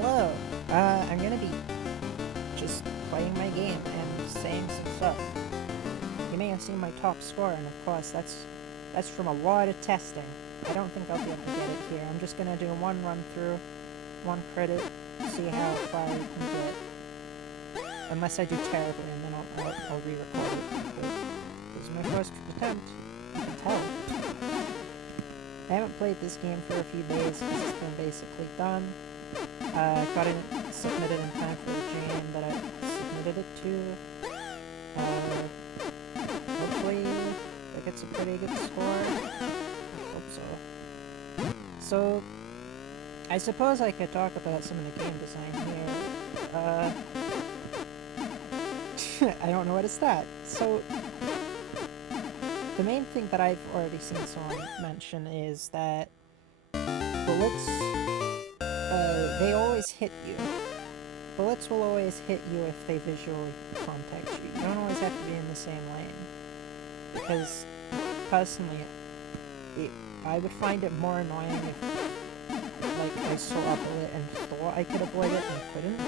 hello. I'm gonna be just playing my game and saying some stuff. You may have seen my top score, and of course, that's from a lot of testing. I don't think I'll be able to get it here. I'm just gonna do one run through, one credit, see how far I can get. Unless I do terribly, and then I'll re-record it. But this is my first attempt. You can tell. I haven't played this game for a few days because it's been basically done. Got it submitted in time for the jam that I submitted it to. Hopefully that gets a pretty good score. I hope so. So, I suppose I could talk about some of the game design here. I don't know where to start. So, the main thing that I've already seen someone mention is that bullets, they always hit you. Bullets will always hit you if they visually contact you. You don't always have to be in the same lane. Because, personally, I would find it more annoying if, like, I saw a bullet and thought I could avoid it and couldn't.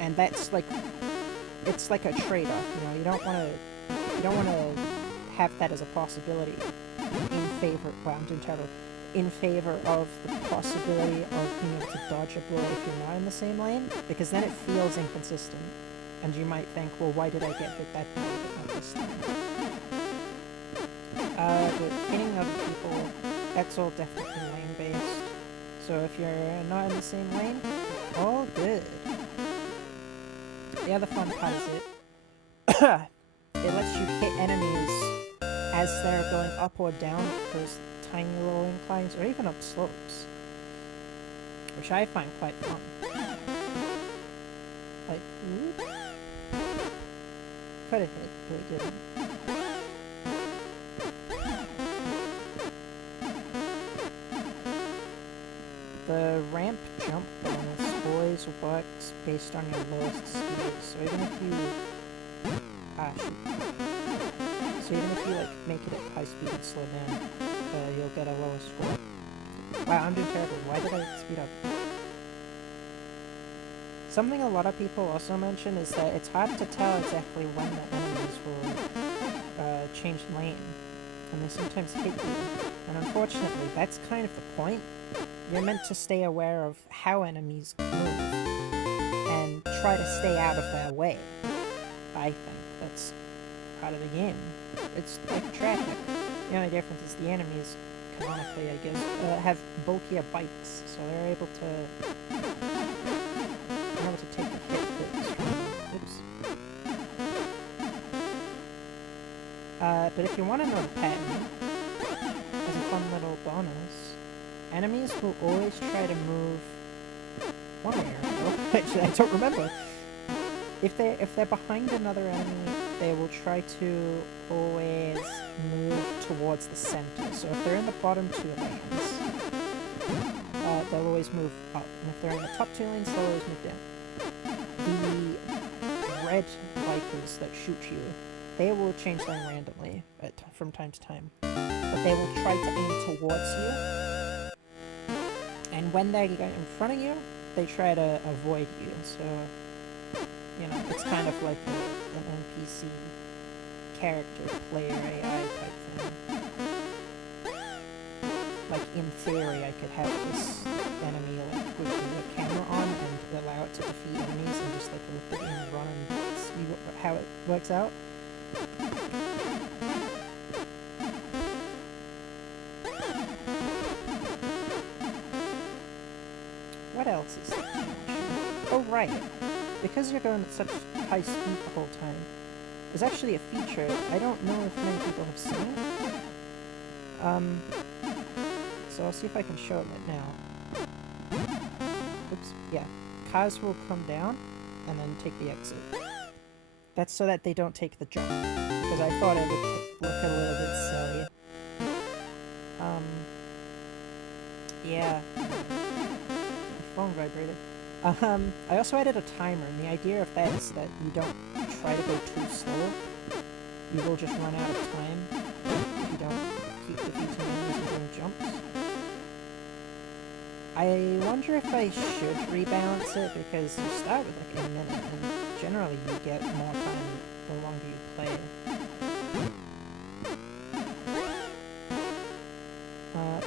And that's, like, it's like a trade-off, you know? You don't want to have that as a possibility in favor, well, I'm doing terrible, in favor of the possibility of being able to dodge a bullet if you're not in the same lane, because then it feels inconsistent, and you might think, well, why did I get hit that time but not this time? But hitting other people, that's all definitely lane-based, so if you're not in the same lane, all good. The other fun part is it lets you hit enemies as they're going up or down those tiny little inclines, or even up slopes, which I find quite fun. Like, whoop. Could have hit, but it didn't. The ramp jump bonus always works based on your lowest speed, so even if you So even if you like make it at high speed and slow down, you'll get a lower score. Wow, I'm doing terrible. Why did I speed up? Something a lot of people also mention is that it's hard to tell exactly when the enemies will change lane, and they sometimes hit you. And unfortunately, that's kind of the point. You're meant to stay aware of how enemies move, and try to stay out of their way. I think that's part of the game. It's like traffic. The only difference is the enemies, canonically I guess, have bulkier bikes, so they're able to take the hit a bit stronger. Oops. But if you want to know the pattern, as a fun little bonus, enemies will always try to move one way or another. Actually, I don't remember. If they're behind another enemy, they will try to always move towards the center. So if they're in the bottom two lanes, they'll always move up. And if they're in the top two lanes, they'll always move down. The red Vipers that shoot you, they will change lane randomly from time to time. But they will try to aim towards you. And when they get in front of you, they try to avoid you. So, you know, it's kind of like an NPC character, player AI type thing. Like, in theory, I could have this enemy, like, with the camera on and allow it to defeat enemies and just, like, look at it and run and see how it works out. What else is there? Oh, right. Because you're going at such high speed the whole time, there's actually a feature I don't know if many people have seen. So I'll see if I can show it right now. Oops, yeah. Cars will come down and then take the exit. That's so that they don't take the jump, because I thought it would look a little bit silly. Yeah. My phone vibrated. I also added a timer, and the idea of that is that you don't try to go too slow. You will just run out of time if you don't keep defeating enemies and doing jumps. I wonder if I should rebalance it, because you start with like a minute, and generally you get more time the longer you play.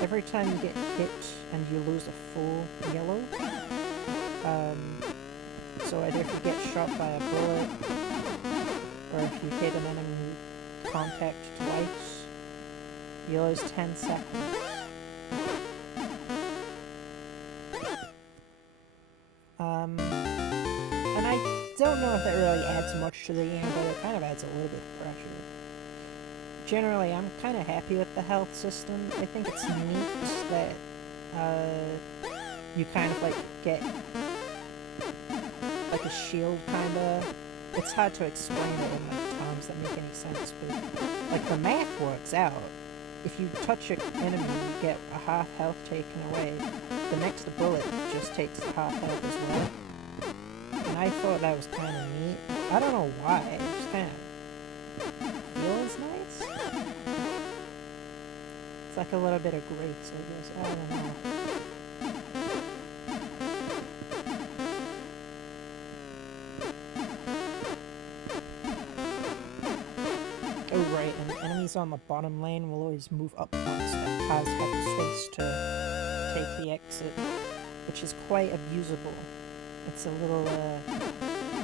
Every time you get hit and you lose a full yellow, so either if you get shot by a bullet, or if you hit an enemy contact twice, you lose 10 seconds. And I don't know if that really adds much to the game, but it kind of adds a little bit of pressure. Generally, I'm kind of happy with the health system. I think it's neat that you kind of like get like a shield, kind of. It's hard to explain it in like terms that make any sense, but like the math works out. If you touch an enemy, you get a half health taken away. The next bullet just takes the half health as well. And I thought that was kind of neat. I don't know why, it just kind of feels nice. It's like a little bit of grace, I guess. I don't know. Oh right, and enemies on the bottom lane will always move up once that cars have the space to take the exit, which is quite abusable. It's a little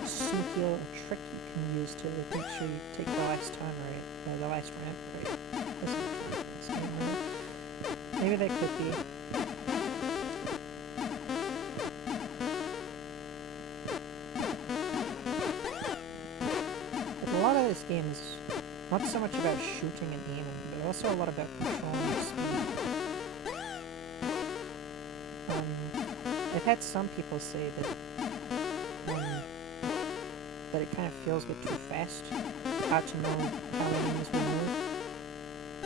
sneaky little trick you can use to make sure you take the last time right, or the last ramp right. Maybe that could be. But a lot of this game is not so much about shooting and aiming, but also a lot about controlling your speed. I've had some people say that it kind of feels a bit too fast. Hard to know how enemies will move.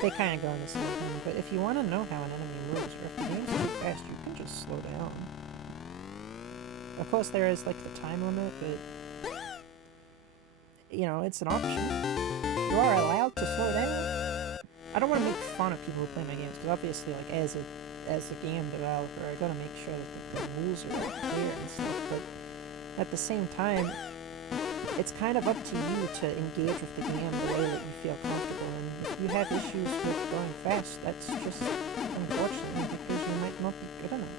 They kind of go in the same thing, but if you want to know how an enemy moves, or if the game's too fast, you can just slow down. Of course, there is like the time limit, but you know, it's an option. You are allowed to slow down. I don't want to make fun of people who play my games, because obviously, like as a game developer, I gotta make sure that the rules are all clear and stuff, but at the same time, it's kind of up to you to engage with the game the way that you feel comfortable, and if you have issues with going fast, that's just unfortunately because you might not be good enough.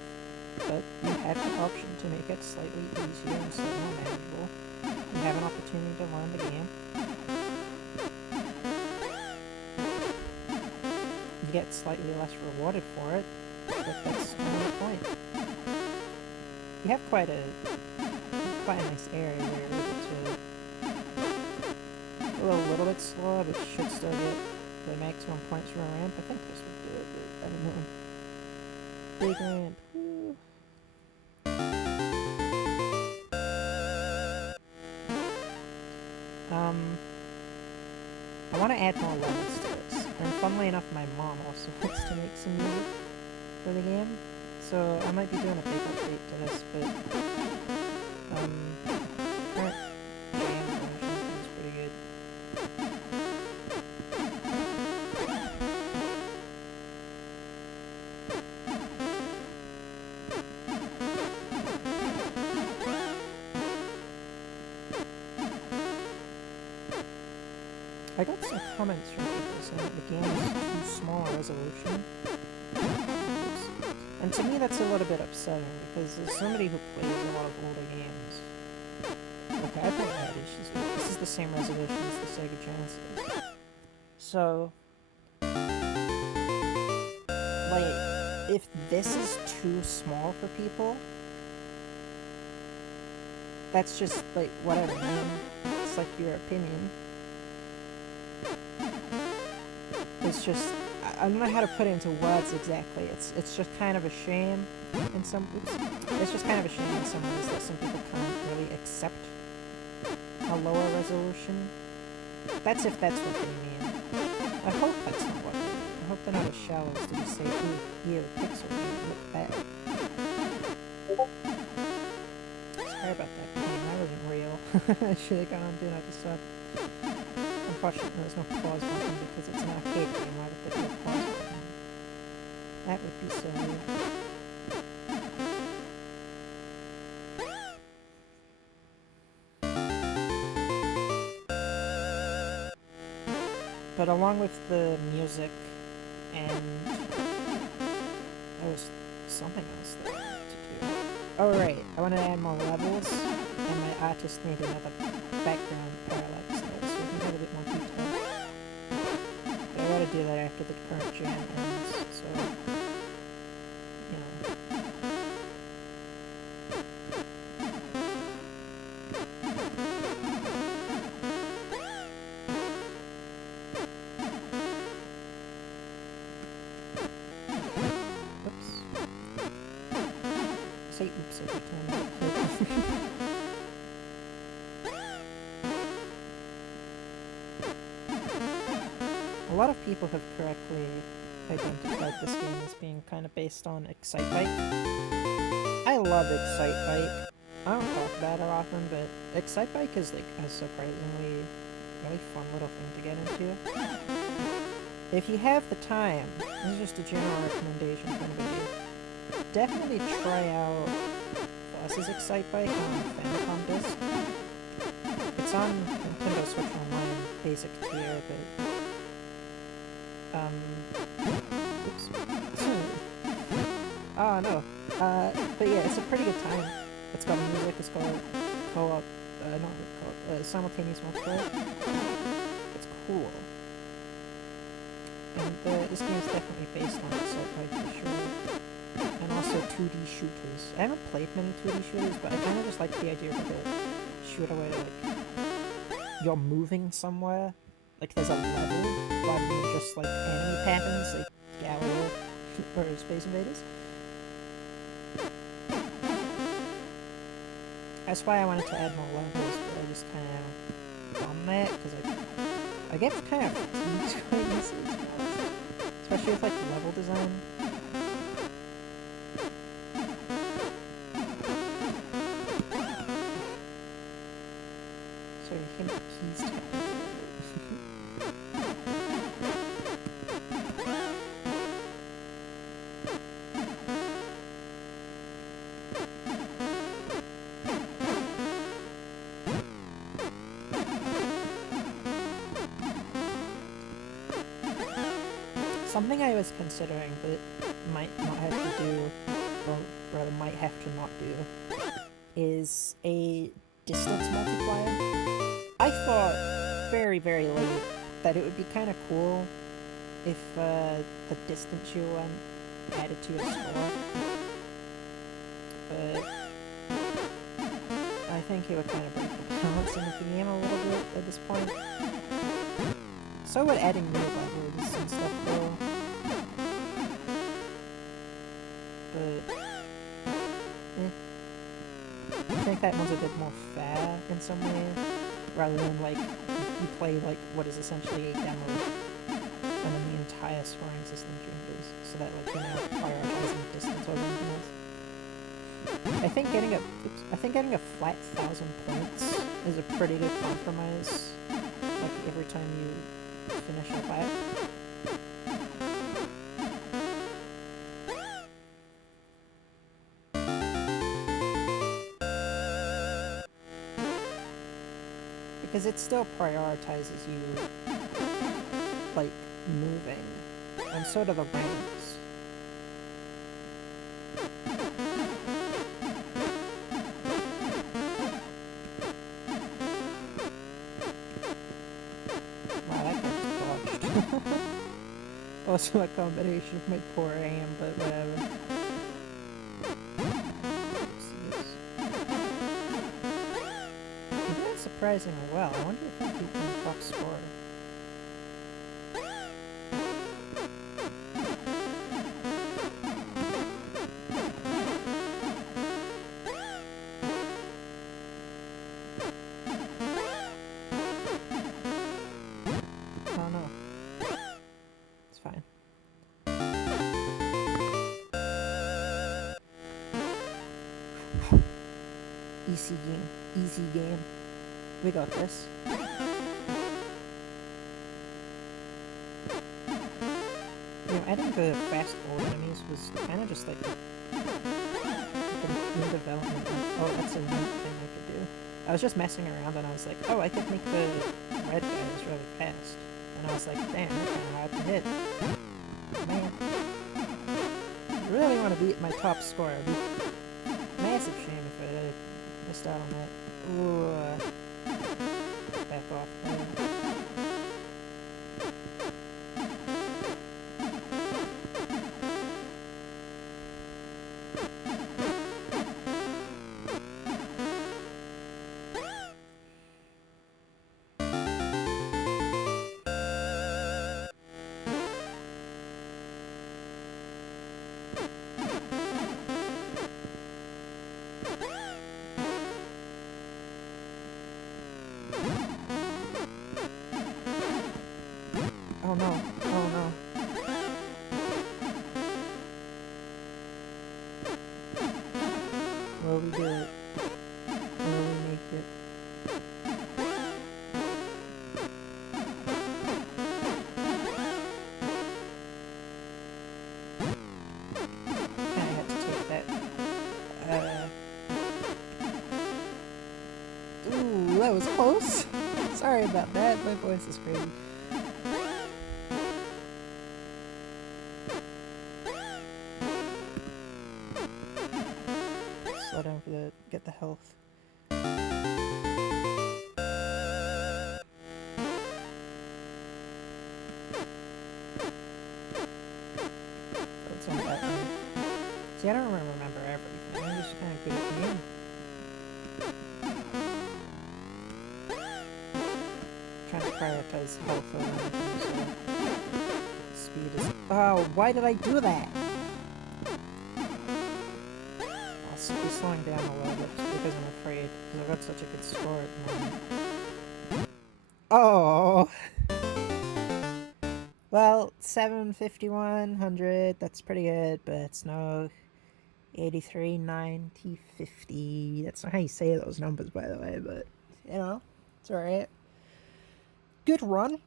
But you have the option to make it slightly easier and slightly more manageable. You have an opportunity to learn the game. You get slightly less rewarded for it, but that's kind of the point. You have quite a nice area where you're able to go a little bit slower, but you should still get the maximum points for a ramp. I think this would do it, but I don't know. Big ramp. Woo. I want to add more levels to this, and funnily enough, my mom also wants to make some music for the game, so I might be doing a big update to this, but current jam version is pretty good. I got some comments from people saying that the game is too small a resolution. And to me that's a little bit upsetting, because as somebody who plays a lot of older games, okay, I've never had issues with it. This is the same resolution as the Sega Genesis. So, like, if this is too small for people, that's just, like, whatever, man. It's like your opinion. It's just, I don't know how to put it into words exactly. It's just kind of a shame in some. It's just kind of a shame in some ways that some people can't really accept a lower resolution. That's if that's what they mean. I hope that's not what they mean. I hope they're not as shallow as to just say, "Ooh, yeah, pixel game, look bad." Sorry about that pain. That wasn't real. I should have gone on Do Not Disturb. Unfortunately, there's no pause button because it's an arcade game. Why would there be a pause button? That would be so weird. but along with the music and there was something else that I wanted to do. Oh right, I wanted to add more levels, and my artist needed another background parallax there, so we can have a bit more detail. But I gotta do that after the current jam ends, so you know. Say oops every time I hit. A lot of people have correctly identified this game as being kind of based on Excitebike. I love Excitebike. I don't talk about it often, but Excitebike is like a surprisingly really fun little thing to get into. If you have the time, this is just a general recommendation for anybody. Definitely try out Foss's Excitebike on Famicom Disc. It's on Nintendo Switch Online basic tier, but oops. Oh no. But yeah, it's a pretty good time. It's got music, it's got co-op, not co-op, simultaneous multiplayer. It's cool. And this game is definitely based on Excitebike for sure. And also 2D shooters. I haven't played many 2D shooters, but I kind of just like the idea of like a shooter where like you're moving somewhere. Like there's a level, rather than just like enemy patterns like Galileo or Space Invaders. That's why I wanted to add more levels, but I just kind of done that because I get kind of fatigued quite easily, especially with like level design. So you can keys to something I was considering but might not have to do, or rather might have to not do, is a distance multiplier. I thought very, very late that it would be kind of cool if the distance you went added to your score, but I think it would kind of break the balance in the game a little bit at this point. So would adding new levels and stuff though. But I think that one's a bit more fair in some ways, rather than like you play like what is essentially a demo and then the entire scoring system changes, so that like you're now prioritizing distance over anything else. I think getting a flat 1,000 points is a pretty good compromise. Like every time you finish a lap. Because it still prioritizes you, like, moving, and so do the ranks. Wow, that guy's dodged. Also a combination of my poor aim, but whatever. Surprisingly well. I wonder if I keep on top score. Oh no. It's fine. Easy game. Easy game. We got this. You know, adding the fast forward enemies was kind of just like a new development. Oh, that's a neat thing I could do. I was just messing around and I was like, oh, I could make the red guys really fast. And I was like, damn, that's kind of hard to hit. Man, I really want to beat my top score. It'd be a massive shame if I missed out on that. Ooh, back off there. Oh no, oh no. Will we do it? Will we make it? Kinda had to take that. Ooh, that was close. Sorry about that, my voice is crazy. Slow down for the get the health. What's on that one? See, I don't remember everything. I'm just kind of good at the game. Trying to prioritize health over anything, so speed is. Oh, why did I do that? I'll be slowing down a little bit just because I'm afraid, because I've got such a good score at the moment. Oh! Well, 751, 100, that's pretty good, but it's no 83, 90, 50. That's not how you say those numbers, by the way, but, you know, it's alright. Good run.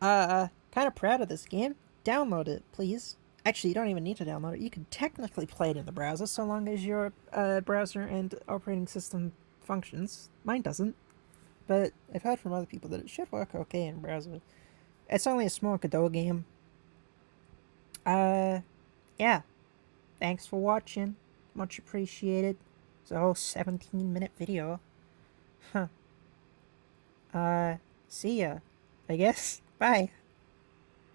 Kind of proud of this game. Download it, please. Actually, you don't even need to download it. You can technically play it in the browser so long as your browser and operating system functions. Mine doesn't, but I've heard from other people that it should work okay in browser. It's only a small Godot game. Yeah. Thanks for watching. Much appreciated. It's a whole 17-minute video. Huh. See ya, I guess. Bye.